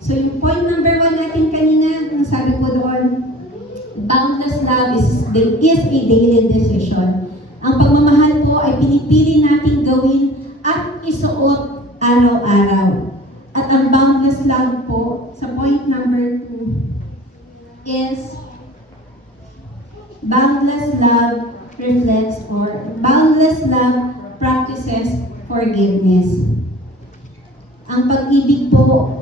So yung point number 1 natin kanina, ang sabi po doon, boundless love is a daily decision. Ang pagmamahal po ay pinipili natin gawin at isuot araw-araw. At ang boundless love po, sa point number 2, is boundless love reflects or boundless love practices forgiveness. Ang pag-ibig po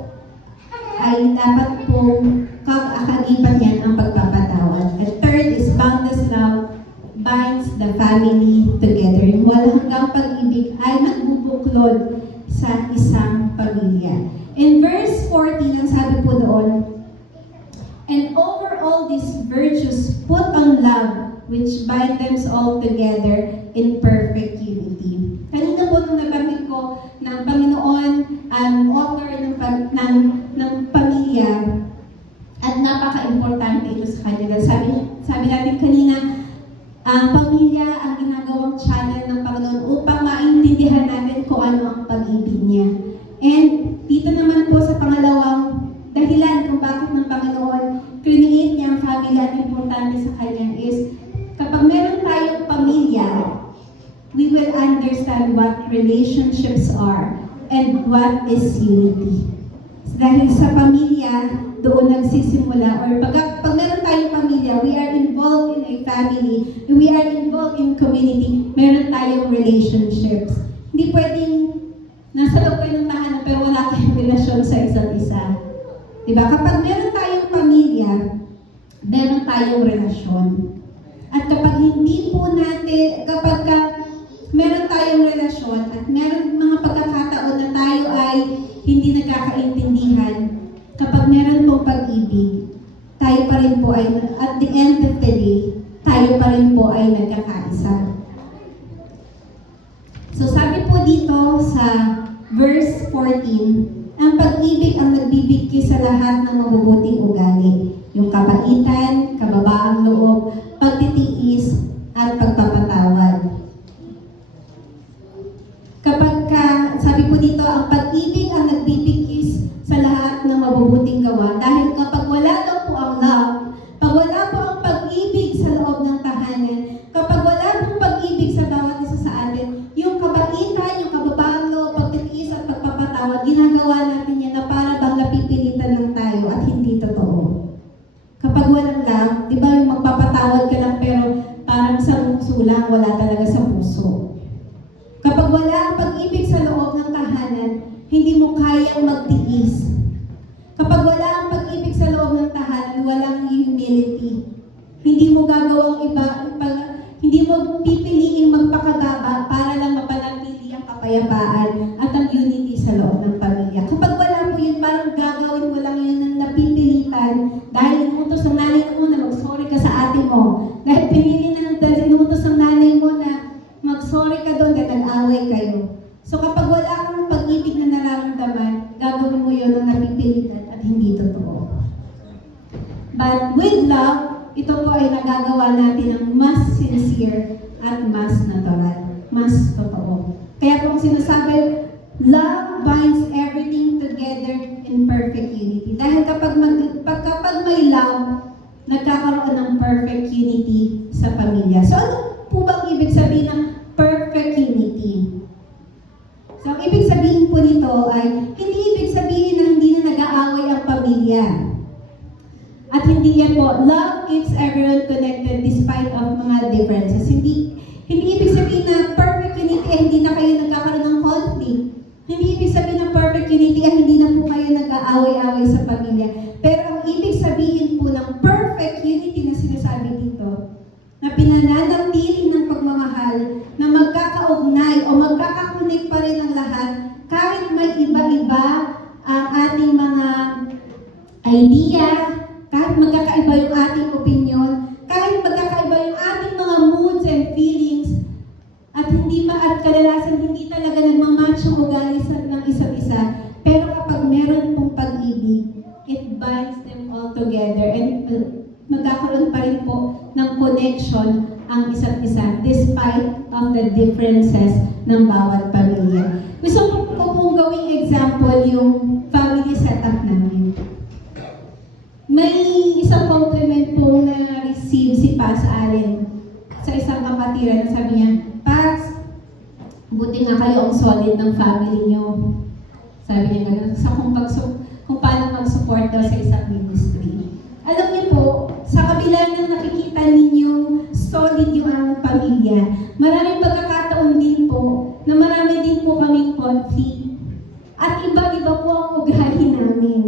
ay dapat po kakagiban yan ang pagpapatawad. And third is boundless love binds the family together. Yung walang hanggang pag-ibig ay nagbubuklod sa isang pamilya. In verse 14, ang sabi po doon, and over all these virtues, put on love, which bind them all together in perfect unity. Kanina po nung nabanggit ko ng Panginoon, author ng pamilya, at napaka-importante ito sa kanya. Sabi natin kanina, ang pamilya ang ginagawang channel ng Panginoon upang maintindihan natin kung ano ang pag-ibig niya. And dito naman po sa pangalawang dahilan kung bakit ng Panginoon create niya ang family at importante sa kanya is kapag meron tayong pamilya, we will understand what relationships are and what is unity. Dahil sa pamilya, doon nagsisimula, or pag meron tayong pamilya, we are involved in a family, we are involved in community, meron tayong relationships. Hindi pwedeng nasa loob kayo ng tahanan pero wala kayong relasyon sa isa't isa. Diba? Kapag meron tayong pamilya, meron tayong relasyon. At kapag hindi po natin, meron tayong relasyon at meron mga pagkakataon na tayo ay hindi nagkakaintindihan, kapag meron pong pag-ibig, tayo pa rin po ay, at the end of the day, tayo pa rin po ay nagkakaisa. So sabi po dito sa verse 14, ang pag-ibig ang nagbibigay sa lahat ng mabubuting ugali. Yung kabaitan, kababaang loob, pagtitiis, at pagpapatawad. Sabi po dito, ang pag-ibig ang nagbibigay sa lahat ng mabubuting gawa. Dahil kapag wala daw po ang love, pag wala po ang pag-ibig sa loob ng tahanan, kapag wala pong pag-ibig sa bawat isa sa atin, yung kabaitan, yung kababaang loob, pagtitiis at pagpapatawad, ginagawa natin yan na para bang napipilitan lang tayo at hindi totoo. Kapag walang love, di ba yung magpapatawad ka lang pero parang sa puso lang, wala talaga sa puso. Kapag wala ang pag-ibig sa loob ng tahanan, hindi mo kayang magtiis. Kapag wala ang pag-ibig sa loob ng tahanan, walang humility. Hindi mo gagawang hindi mo pipiliin magpakababa para lang mapanatili ang kapayapaan at ang unity sa loob ng pamilya. Kapag wala mo yun, parang gagawin mo lang yun ng napipilitan dahil inutos ng nanay mo na mag-sorry ka sa ate mo. Dahil pinili na dahil inutos ng nanay mo na mag-sorry ka doon dahil nag-away kayo. So kapag wala kang pag-ibig na nararamdaman, gagawin mo yun ng napipilitan at hindi totoo. But with love, ito po ay nagagawa natin ng mas sincere at mas natural, mas totoo. Kaya po ang sinasabi, love binds everything together in perfect unity. Dahil kapag may love, nagkakaroon ng perfect unity sa pamilya. So ano po bang ibig sabihin ng perfect unity? So ang ibig sabihin po nito ay hindi ibig sabihin na hindi na nag-aaway ang pamilya. At hindi yan po, love keeps everyone connected despite of mga differences. Hindi ibig sabihin na perfect unity ay hindi na kayo nagkakaroon ng conflict. Hindi ibig sabihin na perfect unity ay hindi na po kayo nag-aaway-aaway sa pamilya. Pero ang ibig sabihin po ng perfect unity na sinasabi dito, na pinananatili ng pagmamahal, na magkakaugnay o magkakakunik pa rin ang lahat, kahit may iba-iba ang ating mga idea, kahit magkakaiba yung ating opinion, kahit magkakaiba yung ating mga moods and feelings, at kadalasan hindi talaga nagmamatch ang ugali ng isa't isa. Pero kapag meron pong pag-ibig, it binds them all together and magkakaroon pa rin po ng connection ang isa't isa despite of the differences ng bawat pamilya. Gusto ko pong gawing example yung family setup namin. May isang compliment po na receive si Paz Allen sa isang kapatiran. Sabi niya, Paz, buti nga kayo ang solid ng family niyo. Sabi niya gano'n, kung paano mag-support daw sa isang ministry. Alam niyo po, sa kabila ng nakikita ninyong solid yung aming pamilya, maraming pagkakataon din po na marami din po kaming conflict. At iba-iba po ang ugali namin.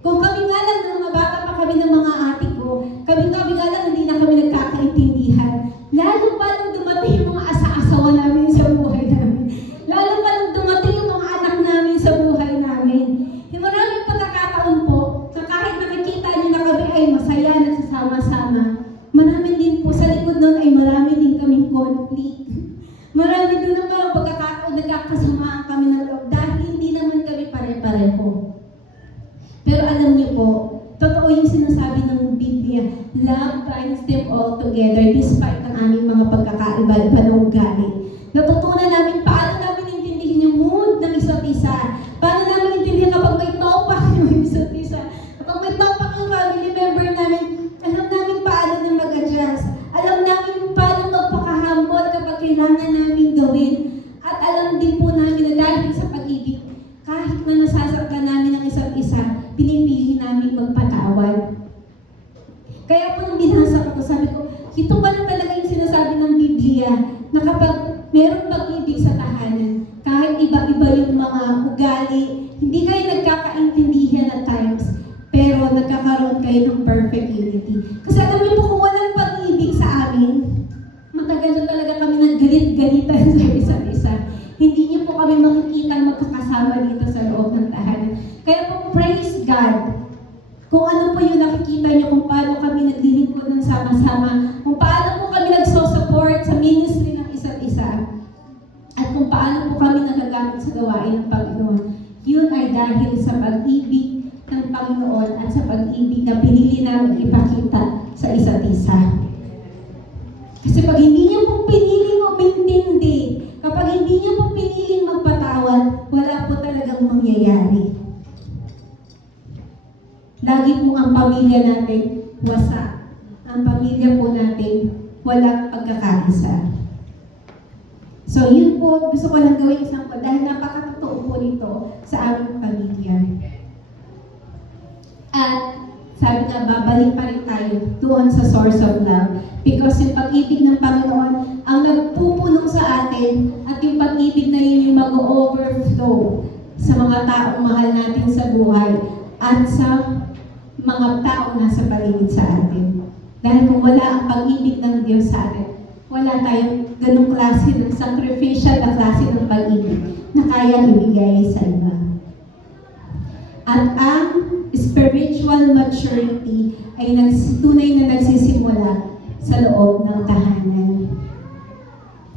Kung kami nga lang, ng mga bata pa kami ng mga ate ko, kami nga lang hindi na kami nagkakaintindihan. Lalo pa nung dumating yung mga asa-asawa namin sa buhay namin. Lalo pa nung dumating yung mga anak namin sa buhay namin. Yung maraming pagkakataon po, na kahit nakikita niyo na kami ay masaya, nagsasama-sama, marami din po sa likod nun ay marami din kaming conflict. Marami din na mga pagkakataon nagkakasamaan kami ng loob dahil hindi naman kami pare-pareho. Pero alam niyo po, totoo yung sinasabi ng Biblia, love binds them all together despite ng aming mga pagkakaiba-iba ng ugali. Natutunan namin paano namin intindihin yung mood ng isa't isa. Paano namin intindihin kapag may topak yung isa't isa. Kapag may topak yung family member namin, alam namin paano na mag-adjust. Alam namin paano magpaka-humble kapag kailangan namin gawin. At alam din po namin na dahil sa pag-ibig, kahit na nasasaktan namin ang isa't isa, pinipili namin magpatawad. Kaya po nung binasa ko, sabi ko, ito ba na talaga yung sinasabi ng Biblia na kapag meron pag-ibig sa tahanan, kahit iba-iba yung mga ugali, hindi kayo nagkakaintindihan at times, pero nagkakaroon kayo ng perfect unity. Kasi alam niyo po, kung walang pag-ibig sa amin, matagal na talaga kami naggalit-galitan sa isa't isa. Hindi niyo po kami makikita magkakasama dito sa loob ng tahanan. Kaya po, praise God. Kung ano po yung nakikita niyo, kung paano kami naglilingkod ng sama-sama, kung paano po kami nagso-support sa ministry ng isa't isa, at kung paano po kami nagagamit sa gawain ng Panginoon, yun ay dahil sa pag-ibig ng Panginoon at sa pag-ibig na pinili namin ipakita sa isa't isa. Kasi pag hindi niyo po piniling umintindi, kapag hindi niyo po piniling magpatawad, wala po talagang mangyayari. Lagi po ang pamilya natin wasak. Ang pamilya po natin walang pagkakaisa. So yun po, gusto ko lang gawin isang po dahil napakatotoo po nito sa aming pamilya. At sabi nga, babalik pa rin tayo doon sa source of love. Because yung pag-ibig ng Panginoon ang nagpupuno sa atin at yung pag-ibig na yun yung mag-overflow sa mga taong mahal natin sa buhay at sa mga taong nasa paligid sa atin. Dahil kung wala ang pag-ibig ng Diyos sa atin, wala tayong ganung klase ng sacrificial na klase ng pag-ibig na kayang ibigay sa iba. At ang spiritual maturity ay tunay na nagsisimula sa loob ng tahanan.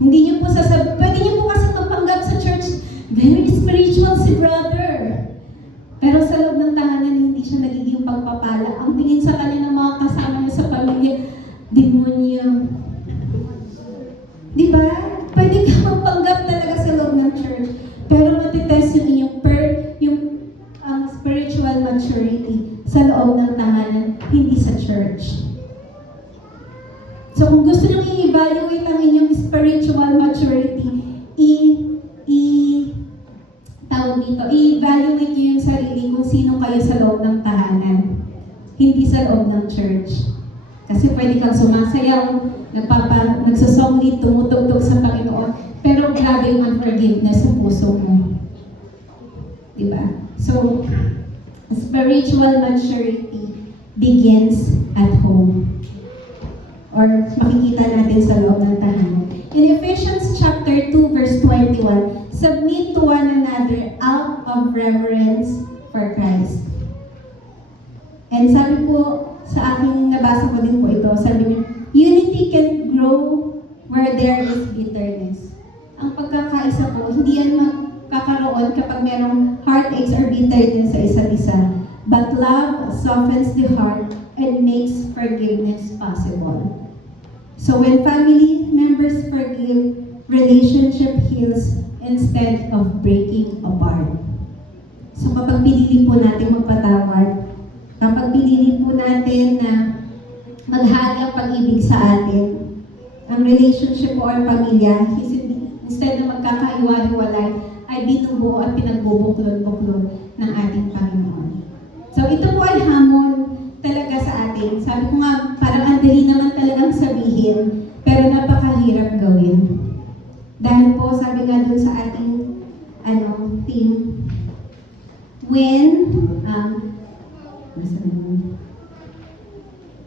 Hindi niyo po pwede niyo po kasi magpanggap sa church, very spiritual si brother. Pero sa loob ng tahanan, hindi siya nagiging pagpapala. Ang tingin sa kanya ng mga kasama niya sa pamilya, demonyo. Di ba? Pwede ka magpanggap talaga sa loob ng church. Pero matitest yung inyong spiritual maturity sa loob ng tahanan, hindi sa church. church. So kung gusto nyo i-evaluate ang inyong spiritual maturity, i-evaluate nyo yung sarili kung sino kayo sa loob ng tahanan, hindi sa loob ng church. Kasi pwede kang sumasayaw, nagsasong lead, tumutugtog sa Panginoon, pero grabe yung unforgiveness sa puso mo. Diba? So, spiritual maturity begins at home. Or makikita natin sa loob ng tahanan. In Ephesians chapter 2 verse 21, submit to one another out of reverence for Christ. And sabi po, sa aking nabasa ko din po ito, sabi niya, unity can grow where there is bitterness. Ang pagkakaisa po, hindi yan magkakaroon kapag merong heartaches or bitterness sa isa't isa. But love softens the heart and makes forgiveness possible. So when family members forgive, relationship heals instead of breaking apart. So kapag pinili po natin magpatawad, kapag pinili po natin na maghagi ang pag-ibig sa atin, ang relationship o ang pamilya, instead na magkakaiwa-hiwalay, ay binubuo at pinagbubuklod-buklod ng ating Panginoon. So ito po ay hamon talaga sa atin. Sabi ko nga, parang ang dali naman talagang sabihin, pero napakahirap gawin. Dahil po, sabi nga dun sa ating team,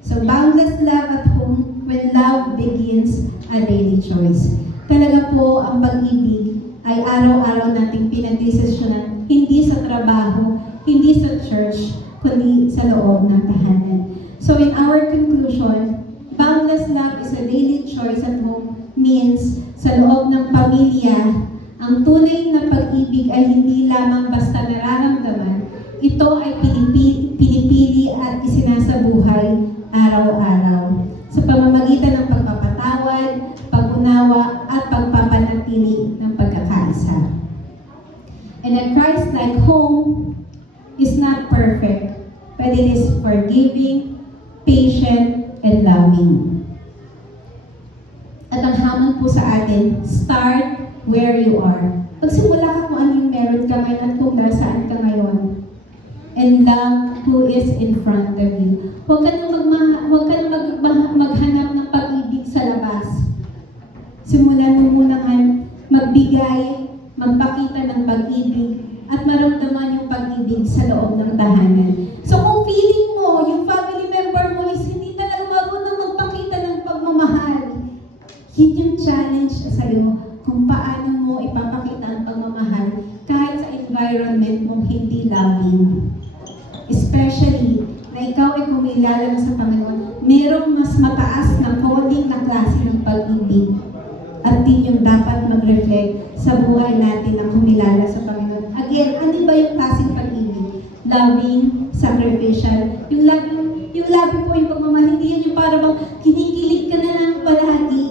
so boundless love at home when love begins a daily choice. Talaga po ang pag-ibig ay araw-araw nating pinagdesisyonan, hindi sa trabaho, hindi sa church, kundi sa loob ng tahanan. So in our conclusion, boundless love is a daily choice at home means sa loob ng pamilya, ang tunay na pag-ibig ay hindi lamang basta nararamdaman, ito ay pinipili at isinasabuhay araw-araw sa pamamagitan ng pagpapatawad, pag-unawa at pagpapanatili ng pagkakaisa. And a Christ-like home is not perfect, but it is forgiving, patient, and loving. At ang hamon po sa atin, start where you are. Pagsimula ka kung ano yung meron ka ngayon at kung nasaan ka ngayon. And love who is in front of you. Huwag ka na maghanap ng pag-ibig sa labas. Simulan mo muna magbigay, magpakita ng pag-ibig, at maramdaman yung pag-ibig sa loob ng tahanan. So kung feeling mo, yung family member mo is hindi talaga marunong magpakita ng pagmamahal, yun yung challenge sa iyo kung paano mo ipapakita ang pagmamahal kahit sa environment mong hindi loving. Especially na ikaw ay kumilala na sa Panginoon, merong mas mataas na coding na klase ng pag-ibig. At din yung dapat mag-reflect sa buhay natin na kumilala sa Panginoon. Again, ano ba yung klaseng pag-ibig? Loving, sacrificial. Yung loving po yung pagmamahal, hindi yan yung para bang kinikilig ka na lang palagi.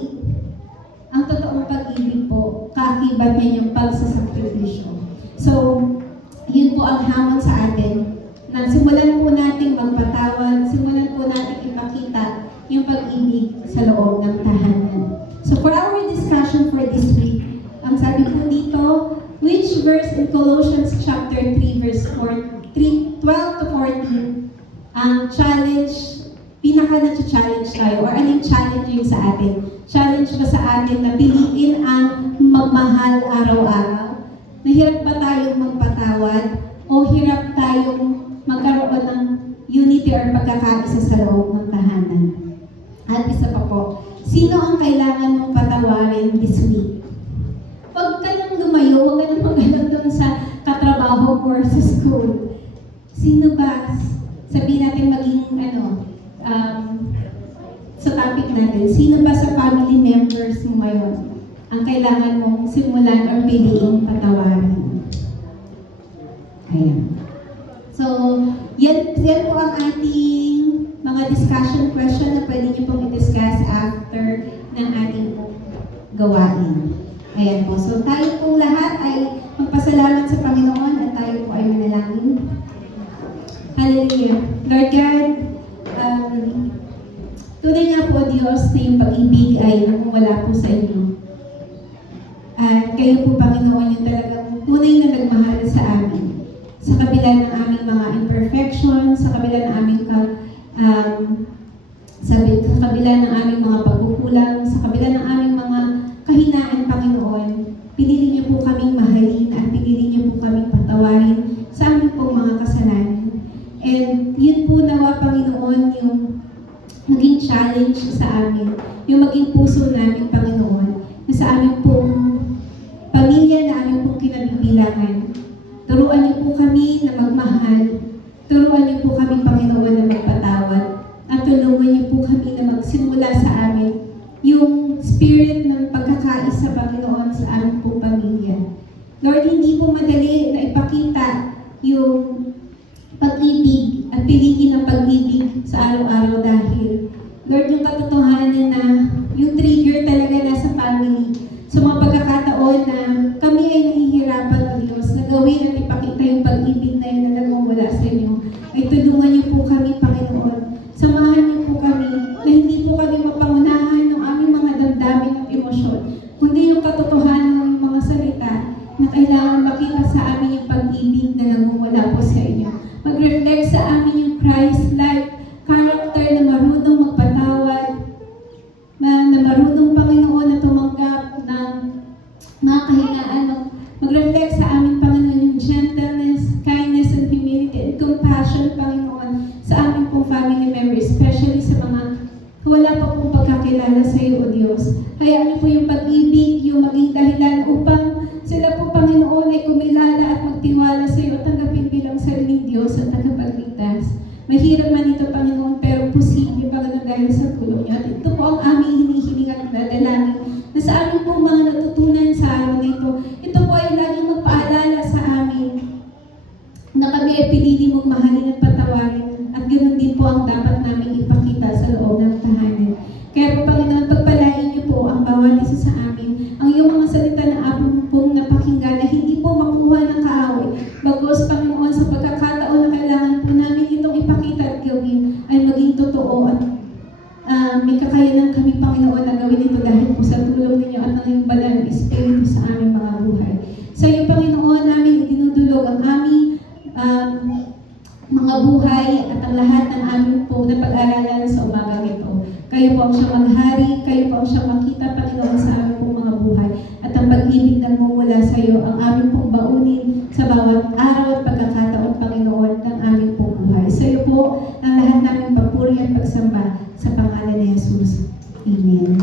Ang totoong pag-ibig po, kaakibat niya yung pagsasakripisyo. So, yun po ang hamon sa atin. Na simulan po natin magpatawad, simulan po natin ipakita yung pag-ibig sa loob ng tahanan. So for our discussion for this week, ang sabi po dito, which verse in Colossians chapter 3 verse 12 to 14, ang challenge, pinaka-na-challenge tayo, or anong challenge yung sa atin? Challenge ba sa atin na piliin ang magmahal araw-araw? Nahirap ba tayong magpatawad? O hirap tayong magkaroon ng unity or pagkakaisa sa loob ng tahanan? At isa pa po, sino ang kailangan mong patawarin this week? Huwag ka nang lumayo, huwag ka nang magalang doon sa katrabaho or sa school. Sino ba? Sabihin natin maging sa topic natin, sino ba sa family members mo ngayon ang kailangan mong simulan or piliing patawarin? Ayan. So, yan po ang ating mga discussion question na pwede niyo pong i-discuss after ng ating gawain. Ayan po. So, tayo pong lahat ay magpasalamat sa Panginoon at tayo po ay manalangin. Hallelujah. Lord God, Tunay nga po, Diyos, na yung pag-ibig ay wala po sa inyo. At kayo po, Panginoon, yung talagang tunay na nagmahal sa amin. Sa kabila ng aming mga imperfections, sa kabila ng aming sa kabila ng aming mga pagkukulang, sa kabila ng aming mga kahinaan, Panginoon, pinili niyo po kaming mahalin at pinili niyo po kaming patawarin sa aming pong mga kasalanan. And yun po nawa, Panginoon, yung maging challenge sa amin, yung maging puso namin, Panginoon, na sa aming pong pamilya na aming pong kinabibilangan. Turuan niyo po kami na magmahal. Turuan niyo po kami, Panginoon, na magpatawad. At tulungan niyo po kami na magsimula sa amin yung spirit ng pagkakaisa, Panginoon, sa aming pong pamilya. Lord, hindi po madali na ipakita yung pag-ibig at piliin ng pag-ibig sa araw-araw dahil, Lord, yung katotohanan na yung trigger talaga nasa family. Sa mga pagkakataon na kami ay nahihirapan ng Diyos na gawin at ipakita yung pag-ibig na yun na nagmumula sa inyo, ay tulungan niyo po kami, Panginoon. Samahan niyo po kami na hindi po kami mapangunahan ng aming mga damdamin at emosyon, kundi yung katotohanan ng mga salita na kailangan makita sa amin yung pag-ibig na nagmumula po sa inyo. Mag-reflect sa amin yung Christ-like character na marunong magpatawad, na marunong, Panginoon, na tumanggap ng mga kahinaan. Mag-reflect sa amin, Panginoon, yung gentleness, kindness, and humility, and compassion, Panginoon, sa aming pong family members, especially sa mga wala pa pong pagkakilala sa iyo, O Diyos. Hayaan niyo po yung pag-ibig, yung maging dahilan upang sila po, Panginoon, ay kumilala at magtiwala sa iyo at tanggapin bilang sariling Diyos at tagapagligtas. Mahirap man ito, Panginoon, pero posible, Panginoon, dahil sa tulong niyo. At ito po ang aming hinihiling at nadalangin na sa amin po mga natutunan sa araw na ito. Ito po ay laging magpaalala sa amin na kami ay pinili mong mahalin at patawarin at ganoon din po ang dapat namin ipakita sa loob ng tahanan. Kaya po, Panginoon, pagpalain niyo po ang bawat isa sa amin, ang iyong mga salita na apong pong napakinggan na hindi po makuha ng kaaway. Bagos, Panginoon, sa pagkakataon na kailangan po namin itong ipakita at gawin ay maging totoo at may kakayanan kami, Panginoon, na gawin ito dahil po sa tulong ninyo at ng iyong banal na Espiritu sa aming mga buhay. Sa iyo, Panginoon, namin idinudulog ang aming mga buhay at ang lahat ng aming po na pag-aralan sa umagang ito. Kayo po ang siyang maghari, kayo po ang siyang makita, Panginoon, sa aming pong mga buhay. At ang pag-ibig na mumula sa iyo, ang aming pong baunin sa bawat araw at pagkakataon, Panginoon, ng aming pong buhay. Sa iyo po, ang lahat naming papuri at pagsamba sa pangalan ni Jesus. Amen.